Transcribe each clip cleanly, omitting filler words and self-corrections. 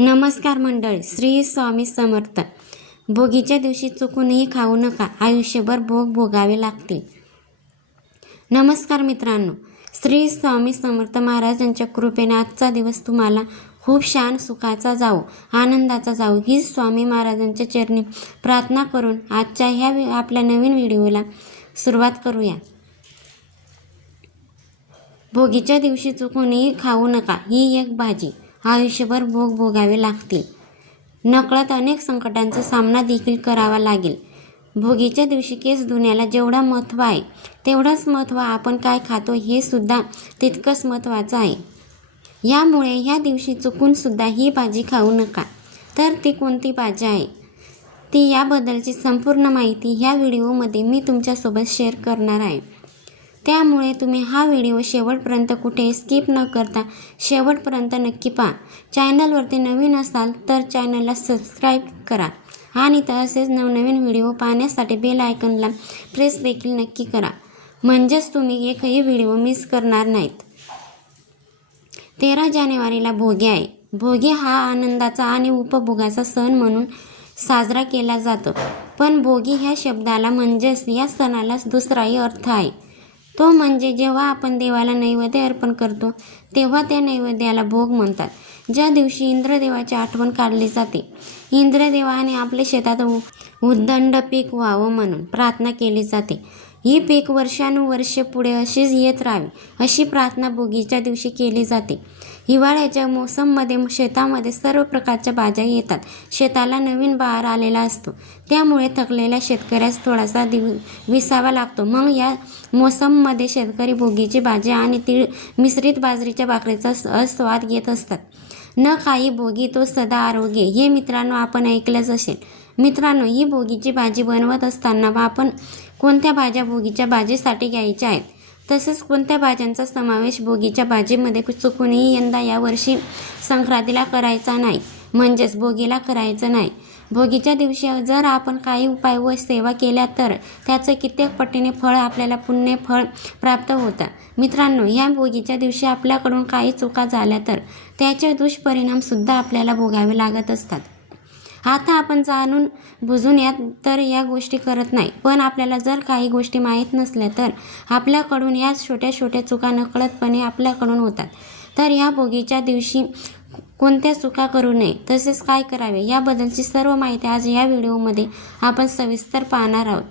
नमस्कार मंडळी, श्री स्वामी समर्थ. भोगीच्या दिवशी चुकूनही खाऊ नका, आयुष्यभर भोग भोगावे लागतील. नमस्कार मित्रांनो, श्री स्वामी समर्थ महाराजांच्या कृपेने आजचा दिवस तुम्हाला खूप छान सुखाचा जावो, आनंदाचा जावो ही स्वामी महाराजांच्या चरणी प्रार्थना करून आजच्या ह्या आपल्या नवीन व्हिडिओला सुरुवात करूया. भोगीच्या दिवशी चुकूनही खाऊ नका ही एक भाजी, आयुष्यभर भोग भोगावे लागतील. नकळत अनेक संकटांचा सामना देखील करावा लागेल. भोगीच्या दिवशी केस धुण्याला जेवढा महत्त्व आहे तेवढंच महत्त्व आपण काय खातो हे सुद्धा तितकंच महत्त्वाचं आहे. यामुळे ह्या दिवशी चुकूनसुद्धा ही भाजी खाऊ नका. तर ती कोणती भाजी आहे ती याबद्दलची संपूर्ण माहिती ह्या व्हिडिओमध्ये मी तुमच्यासोबत शेअर करणार आहे. त्यामुळे तुम्ही हा व्हिडिओ शेवटपर्यंत कुठे स्किप न करता शेवटपर्यंत नक्की पहा. चॅनलवरती नवीन असाल तर चॅनलला सबस्क्राईब करा आणि तसेच नवनवीन व्हिडिओ पाहण्यासाठी बेल आयकॉनला प्रेस देखील नक्की करा, म्हणजेच तुम्ही एकही व्हिडिओ मिस करणार नाहीत. 13 जानेवारीला भोगी आहे. भोगी हा आनंदाचा आणि उपभोगाचा सण म्हणून साजरा केला जातो. पण भोगी ह्या शब्दाला म्हणजेच या सणाला दुसराही अर्थ आहे. तो म्हणजे जेव्हा आपण देवाला नैवेद्य अर्पण करतो तेव्हा त्या नैवेद्याला भोग म्हणतात. ज्या दिवशी इंद्रदेवाची आठवण काढली जाते. इंद्रदेवाने आपल्या शेतात उदंड पीक व्हावं म्हणून प्रार्थना केली जाते. ही पीक वर्षानुवर्षे पुढे अशीच येत राहावी अशी प्रार्थना भोगीच्या दिवशी केली जाते. हिवाळ्याच्या मोसममध्ये शेतामध्ये सर्व प्रकारच्या भाज्या येतात. शेताला नवीन बहार आलेला असतो, त्यामुळे थकलेल्या शेतकऱ्यास थोडासा विसावा लागतो. मग या मोसममध्ये शेतकरी भोगीची भाजी आणि तीळ मिश्रित बाजरीच्या भाकरीचा स्वाद घेत असतात. न काही भोगी तो सदा आरोग्य हे मित्रांनो आपण ऐकलंच असेल. मित्रांनो, ही भोगीची भाजी बनवत असताना आपण कोणत्या भाज्या भोगीच्या भाजीसाठी घ्यायच्या आहेत, तसेच कोणत्या भाज्यांचा समावेश भोगीच्या भाजीमध्ये चुकूनही यंदा यावर्षी संक्रांतीला करायचा नाही, म्हणजेच भोगीला करायचं नाही. भोगीच्या दिवशी जर आपण काही उपाय व सेवा केल्या तर त्याचं कित्येक पटीने फळ आपल्याला पुण्य फळ प्राप्त होतं. मित्रांनो, ह्या भोगीच्या दिवशी आपल्याकडून काही चुका झाल्या तर त्याचे दुष्परिणामसुद्धा आपल्याला भोगावे लागत असतात. आता आपण जाणून बुजून तर या गोष्टी करत नाही, पण आपल्याला जर काही गोष्टी माहीत नसल्या तर आपल्याकडून या छोट्या छोट्या चुका नकळतपणे आपल्याकडून होतात. तर या भोगीच्या दिवशी कोणत्या चुका करू नये, तसेच काय करावे याबद्दलची सर्व माहिती आज या व्हिडिओमध्ये आपण सविस्तर पाहणार आहोत.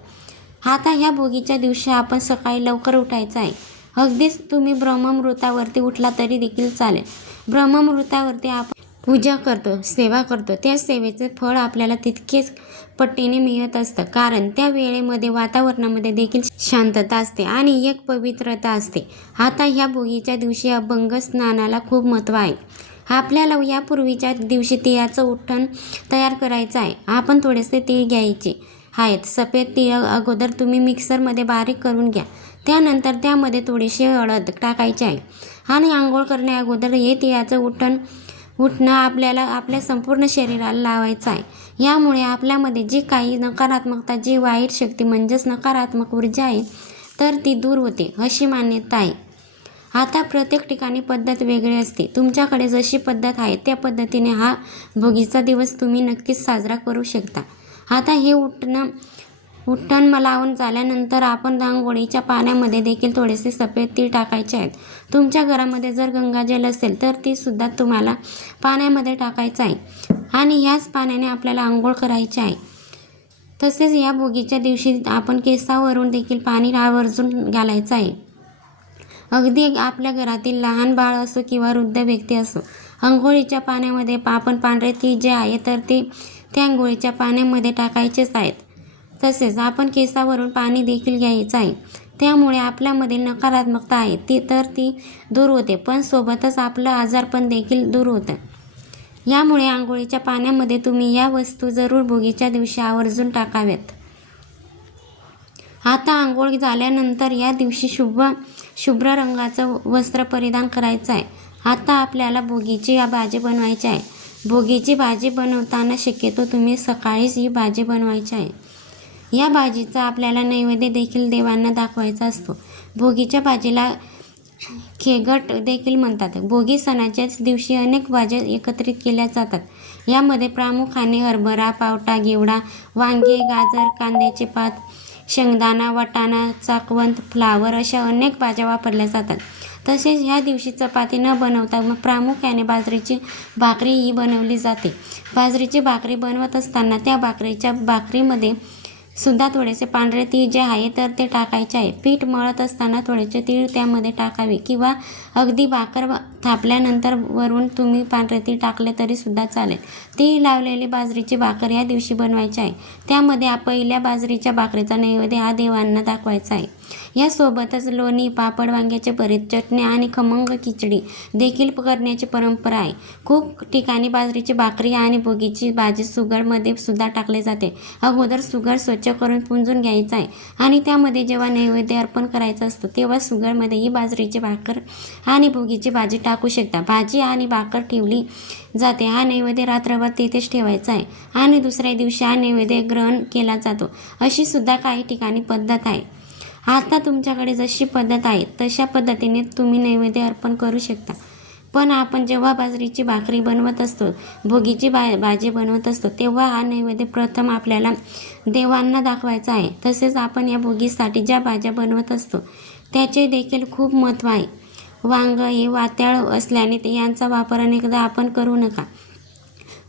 आता ह्या भोगीच्या दिवशी आपण सकाळी लवकर उठायचं आहे. अगदीच तुम्ही ब्रह्ममुहूर्तावरती उठला तरी देखील चालेल. ब्रह्ममुहूर्तावरती आपण पूजा करतो, सेवा करतो, त्या सेवेचे फळ आपल्याला तितकेच पटीने मिळत असतं. कारण त्या वेळेमध्ये वातावरणामध्ये देखील शांतता असते आणि एक पवित्रता असते. आता ह्या भोगीच्या दिवशी अभंग स्नानाला खूप महत्त्व आहे. आपल्याला यापूर्वीच्या दिवशी तिळाचं उठण तयार करायचं आहे. आपण थोडेसे तीळ घ्यायचे आहेत. सफेद तीळ अगोदर तुम्ही मिक्सरमध्ये बारीक करून घ्या. त्यानंतर त्यामध्ये थोडीशी हळद टाकायची आहे आणि आंघोळ करण्या अगोदर हे तिळाचं उठणं आपल्याला आपल्या संपूर्ण शरीराला लावायचं आहे. यामुळे आपल्यामध्ये जी काही नकारात्मकता, जी वाईट शक्ती म्हणजेच नकारात्मक ऊर्जा आहे तर ती दूर होते अशी मान्यता आहे. आता प्रत्येक ठिकाणी पद्धत वेगळी असते. तुमच्याकडे जशी पद्धत आहे त्या पद्धतीने हा भोगीचा दिवस तुम्ही नक्कीच साजरा करू शकता. आता हे उठण लावून झाल्यानंतर आपण आंघोळीच्या पाण्यामध्ये देखील थोडेसे सफेद तीळ टाकायचे आहेत. तुमच्या घरामध्ये जर गंगाजल असेल तर ती सुद्धा तुम्हाला पाण्यामध्ये टाकायचं आहे आणि ह्याच पाण्याने आपल्याला आंघोळ करायची आहे. तसेच या भोगीच्या दिवशी आपण केसावरून देखील पाणी आवर्जून घालायचं आहे. अगदी आपल्या घरातील लहान बाळ असो किंवा वृद्ध व्यक्ती असो, आंघोळीच्या पाण्यामध्ये आपण पांढरे तीळ जे आहे तर ते त्या आंघोळीच्या पाण्यामध्ये टाकायचेच आहेत. तसेच आपण केसावरून पाणी देखील घ्यायचं आहे. त्यामुळे आपल्यामधील नकारात्मकता आहे ती दूर होते, पण सोबतच आपलं आजारपण देखील दूर होतं. यामुळे आंघोळीच्या पाण्यामध्ये तुम्ही या वस्तू जरूर भोगीच्या दिवशी आवर्जून टाकाव्यात. आता आंघोळ झाल्यानंतर या दिवशी शुभ्र रंगाचं वस्त्र परिधान करायचं आहे. आता आपल्याला भोगीची भाजी बनवायची आहे. भोगीची भाजी बनवताना शक्यतो तुम्ही सकाळीच ही भाजी बनवायची आहे. या भाजीचा आपल्याला नैवेद्य देखील देवांना दाखवायचा असतो. भोगीच्या भाजीला खेगट देखील म्हणतात. भोगी सणाच्याच दिवशी अनेक भाज्या एकत्रित केल्या जातात. यामध्ये प्रामुख्याने हरभरा, पावटा, घेवडा, वांगे, गाजर, कांद्याचे पात, शेंगदाणा, वाटाणा, चाकवत, फ्लावर अशा अनेक भाज्या वापरल्या जातात. तसेच ह्या दिवशी चपाती न बनवता प्रामुख्याने बाजरीची भाकरी ही बनवली जाते. बाजरीची भाकरी बनवत असताना त्या भाकरीमध्ये सुद्धा थोडेसे पांढरे तीळ जे आहे तर ते टाकायचे आहे. पीठ मळत असताना थोडेसे तीळ त्यामध्ये टाकावे किंवा अगदी भाकर थापल्यानंतर वरून तुम्ही पांढरे तीळ टाकले तरी सुद्धा चालेल. तीळ लावलेली बाजरीची भाकर या दिवशी बनवायची आहे. त्यामध्ये पहिल्या बाजरीच्या भाकरीचा नैवेद्य हा देवांना दाखवायचा आहे. यासोबतच लोणी, पापड, वांग्याचे भरीत, चटणी आणि खमंग खिचडी देखील करण्याची परंपरा आहे. खूप ठिकाणी बाजरीची भाकरी आणि भोगीची भाजी सुगडमध्ये सुद्धा टाकले जाते. अगोदर सुगड स्वच्छ करून पुंजून घ्यायचा आहे आणि त्यामध्ये जेव्हा नैवेद्य अर्पण करायचं असतं तेव्हा सुगडमध्ये ही बाजरीची भाकर आणि भोगीची भाजी टाकू शकता. भाजी आणि भाकर ठेवली जाते. हा नैवेद्य रात्रभर तेथेच ठेवायचा आहे आणि दुसऱ्या दिवशी हा नैवेद्य ग्रहण केला जातो. अशी सुद्धा काही ठिकाणी पद्धत आहे. आता तुमच्याकडे जशी पद्धत आहे तशा पद्धतीने तुम्ही नैवेद्य अर्पण करू शकता. पण आपण जेव्हा बाजरीची भाकरी बनवत असतो, भोगीची भाजी बनवत असतो तेव्हा हा नैवेद्य प्रथम आपल्याला देवांना दाखवायचा आहे. तसेच आपण या भोगीसाठी ज्या भाज्या बनवत असतो त्याचे देखील खूप महत्त्व आहे. वांग हे वात्याळ असल्याने यांचा वापर अनेकदा आपण करू नका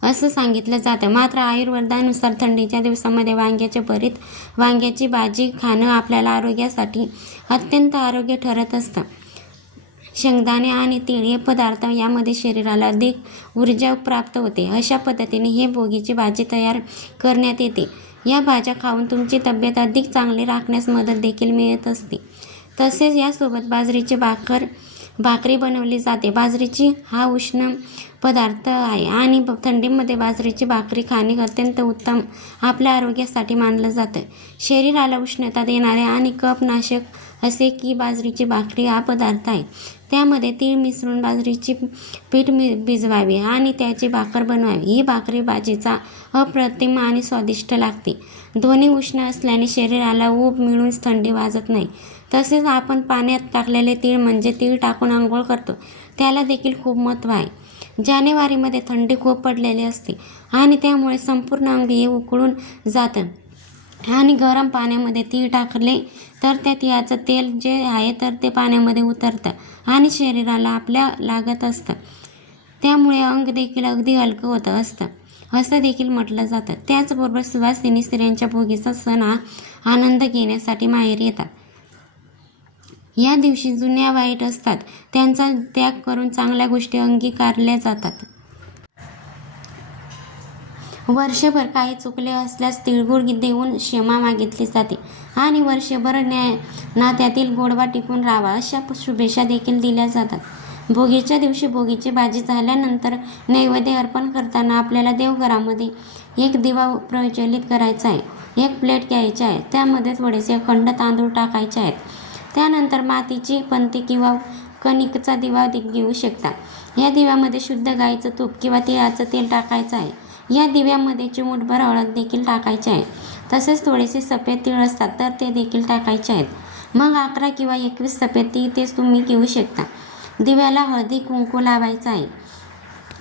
असं सांगितलं जातं. मात्र आयुर्वेदानुसार थंडीच्या दिवसामध्ये वांग्याचे भरीत, वांग्याची भाजी खाणं आपल्याला आरोग्यासाठी अत्यंत आरोग्य ठरत असतं. शेंगदाणे आणि तीळ हे पदार्थ यामध्ये शरीराला अधिक ऊर्जा प्राप्त होते. अशा पद्धतीने हे भोगीची भाजी तयार करण्यात येते. या भाज्या खाऊन तुमची तब्येत अधिक चांगली राखण्यास मदत देखील मिळत असते. तसेच यासोबत बाजरीची भाकरी बनवली जाते. बाजरीची हा उष्ण पदार्थ आहे आणि थंडीमध्ये बाजरीची भाकरी खाणे अत्यंत उत्तम आपल्या आरोग्यासाठी मानलं जातं. शरीराला उष्णता देणारे आणि कफनाशक असे की बाजरीची भाकरी हा पदार्थ आहे. त्यामध्ये तीळ मिसळून बाजरीची पीठ भिजवावे आणि त्याची भाकर बनवावी. ही भाकरी भाजीचा अप्रतिम आणि स्वादिष्ट लागते. दोन्ही उष्ण असल्याने शरीराला ऊब मिळून थंडी वाजत नाही. तसेच आपण पाण्यात टाकलेले तीळ म्हणजे तीळ टाकून आंघोळ करतो त्याला देखील खूप महत्त्व आहे. जानेवारीमध्ये थंडी खूप पडलेली असते आणि त्यामुळे संपूर्ण अंग हे उकळून जातं आणि गरम पाण्यामध्ये तीळ टाकले तर त्या तिळाचं तेल जे आहे तर ते पाण्यामध्ये उतरतं आणि शरीराला आपल्या लागत असतं. त्यामुळे अंग देखील अगदी हलकं होतं असतं असं देखील म्हटलं जातं. त्याचबरोबर सुवासिनी स्त्रियांच्या भोगीचा सण हा आनंद घेण्यासाठी माहेरी येतात. या दिवशी जुन्या वाईट असतात त्यांचा त्याग करून चांगल्या गोष्टी अंगीकारल्या जातात. वर्षभर काही चुकले असल्यास तिळगुळ देऊन क्षमा मागितली जाते आणि वर्षभर नात्यातील गोडवा टिकून राहावा अशा शुभेच्छा देखील दिल्या जातात. भोगीच्या दिवशी भोगीची भाजी झाल्यानंतर नैवेद्य अर्पण करताना आपल्याला देवघरामध्ये एक दिवा प्रज्वलित करायचा आहे. एक प्लेट घ्यायची आहे. त्यामध्ये थोडेसे अखंड तांदूळ टाकायचे आहेत. त्यानंतर मातीची पंती किंवा कणिकचा दिवा घेऊ शकता. या दिव्यामध्ये शुद्ध गाईचं तूप किंवा तिळाचं तेल टाकायचं आहे. या दिव्यामध्ये चिमूटभर हळद देखील टाकायची आहे. तसेच थोडेसे सफेद तीळ असतात तर ते देखील टाकायचे आहेत. मग 11 किंवा 21 सफेद तीळ ते तुम्ही घेऊ शकता. दिव्याला हळदी कुंकू लावायचं आहे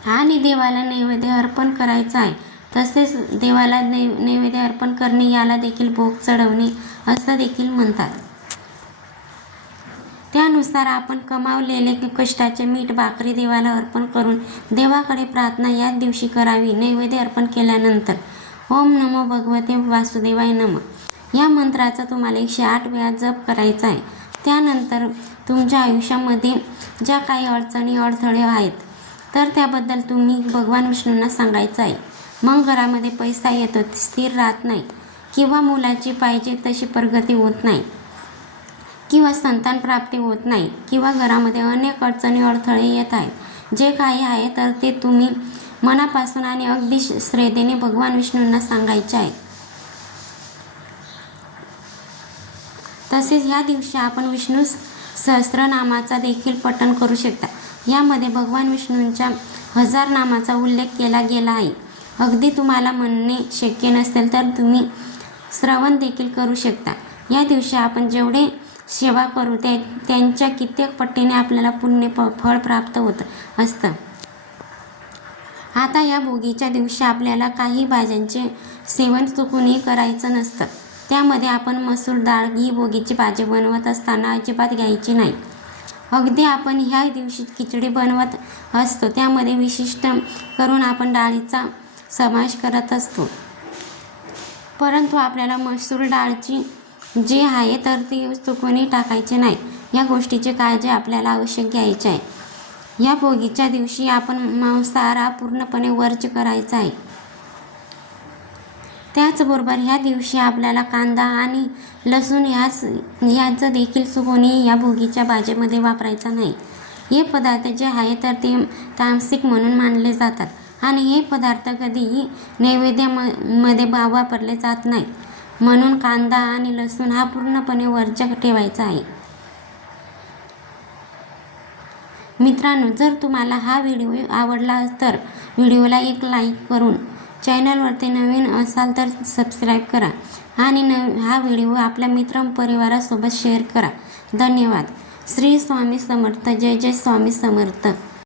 आणि देवाला नैवेद्य अर्पण करायचा आहे. तसेच देवाला नैवेद्य अर्पण करणे याला देखील भोग चढवणे असं देखील म्हणतात. त्यानुसार आपण कमावलेले कष्टाचे मीठ भाकरी देवाला अर्पण करून देवाकडे प्रार्थना या दिवशी करावी. नैवेद्य अर्पण केल्यानंतर ओम नमो भगवते वासुदेवाय नमः या मंत्राचा तुम्हाला 108 वेळा जप करायचा आहे. त्यानंतर तुमच्या आयुष्यामध्ये ज्या काही अडचणी अडथळे आहेत तर त्याबद्दल तुम्ही भगवान विष्णूंना सांगायचं आहे. मग घरामध्ये पैसा येतो, स्थिर राहत नाही किंवा मुलाची पाहिजे तशी प्रगती होत नाही किंवा संतान प्राप्ती होत नाही किंवा घरामध्ये अनेक अडचणी अडथळे येत आहेत. जे काही आहे तर ते तुम्ही मनापासून आणि अगदी श्रद्धेने भगवान विष्णूंना सांगायचे आहे. तसेच ह्या दिवशी आपण विष्णू सहस्त्रनामाचा देखील पठण करू शकता. यामध्ये भगवान विष्णूंच्या 1000 नामाचा उल्लेख केला गेला आहे. अगदी तुम्हाला म्हणणे शक्य नसेल तर तुम्ही श्रवण देखील करू शकता. या दिवशी आपण जेवढे सेवा करू त्यांच्या कित्येक पटीने आपल्याला फळ प्राप्त होत असतं. आता या भोगीच्या दिवशी आपल्याला काही भाज्यांचे सेवन चुकूनही करायचं नसतं. त्यामध्ये आपण मसूर डाळ ही भोगीची भाजी बनवत असताना अजिबात घ्यायची नाही. अगदी आपण ह्या दिवशी खिचडी बनवत असतो त्यामध्ये विशिष्ट करून आपण डाळीचा समावेश करत असतो. परंतु आपल्याला मसूर डाळची जी आहे तर ती चुकूनही टाकायची नाही. या गोष्टीची काळजी आपल्याला आवश्यक घ्यायची आहे. या भोगीच्या दिवशी आपण मांसाहार हा पूर्णपणे वर्ज करायचा आहे. त्याचबरोबर ह्या दिवशी आपल्याला कांदा आणि लसूण ह्याचं देखील चुकूनही या भोगीच्या भाजीमध्ये वापरायचा नाही. हे पदार्थ जे आहे तर ते तामसिक म्हणून मानले जातात आणि हे पदार्थ कधीही नैवेद्यामध्ये वापरले जात नाहीत. म्हणून कांदा आणि लसूण हा पूर्णपणे वर्ज्य ठेवायचा आहे. मित्रांनो, जर तुम्हाला हा व्हिडिओ आवडला तर व्हिडिओला एक लाईक करून चॅनलवरती नवीन असाल तर सबस्क्राईब करा आणि हा व्हिडिओ आपल्या मित्रपरिवारासोबत शेअर करा. धन्यवाद. श्री स्वामी समर्थ. जय जय स्वामी समर्थ.